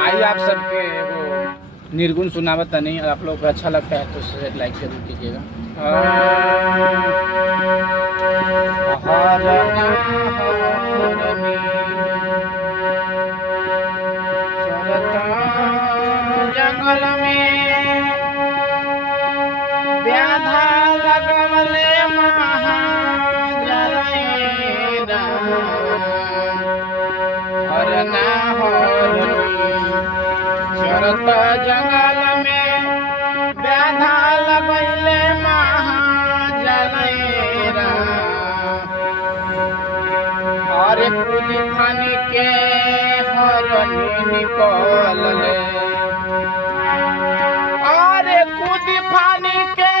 आइए आप सबके वो निर्गुण सुनावत नहीं, और आप लोग को अच्छा लगता है तो उसे लाइक जरूर कीजिएगा। जंगल में व्याधा लगवले महाजलैरा हर ना हरनी चरत जंगल में व्याधा लगैले महाजलैरा अरे कूदी फानी के हरनी निकलले अरे कूदी फानी के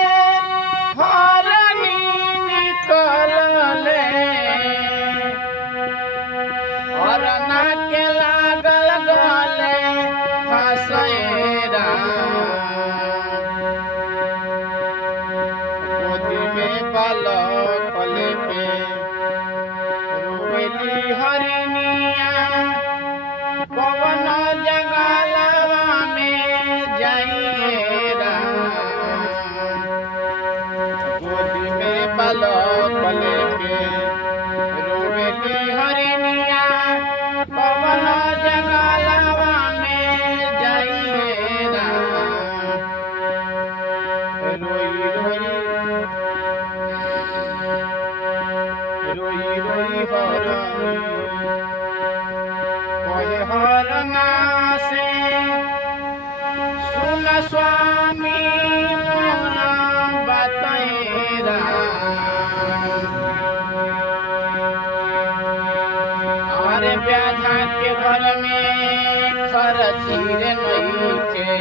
हरनी निकलले हरना के लागल गले फसेरा गोदी में बालक लेके रोवेली हरनिया पवन जंगलवा में जाइएरा गोदी में बालक लेके रोवेली हरनिया पवन जंगलवा में जाइएरा रोई रोई रोई रोई हरनी कहे हरना से सुन स्वामी मोरा बतैरा अरे व्याधा के घर में खरचीर नहीं थे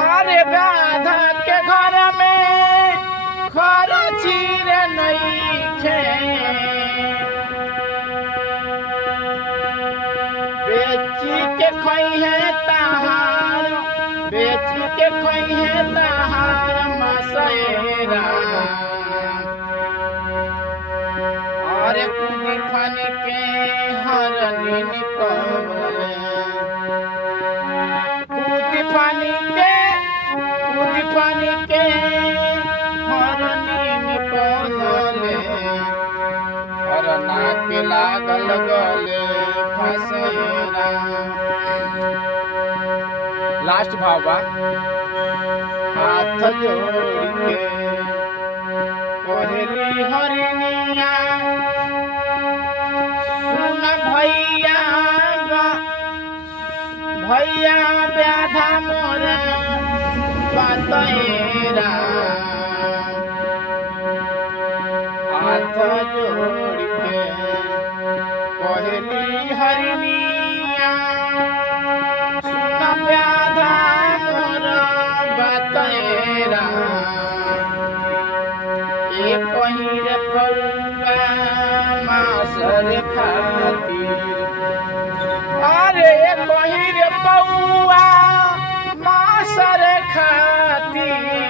अरे व्याधा के घर में खरचीर नहीं थे बेची के खई है तहार बेची के खई है तहार मसेरा अरे कूदी फानी के हरनी निकलले कूदी फानी के हरनी निकलले हरना के लागल गले फसेरा। लास्ट भाव बा हाथ जोड़ के कहली हरनिया सुन भैया भैया व्याधा मोर बतैरा हाथ जोड़ के कहली हरनिया सुन व्याधा मोर बतैरा एक पहिर पौआ मासर खातिर अरे एक पहिर पौआ मासर खातिर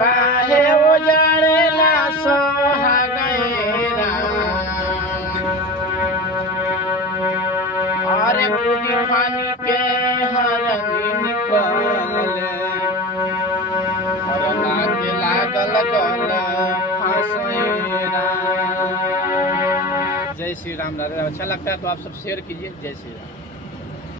काहे उजाड़े ना सोहागैरा अरे कूदी फानी के हरनी निकलले हरना के लागल गले फसेरा। जय श्री राम। अच्छा लगता है तो आप सब शेयर कीजिए। जय श्री राम।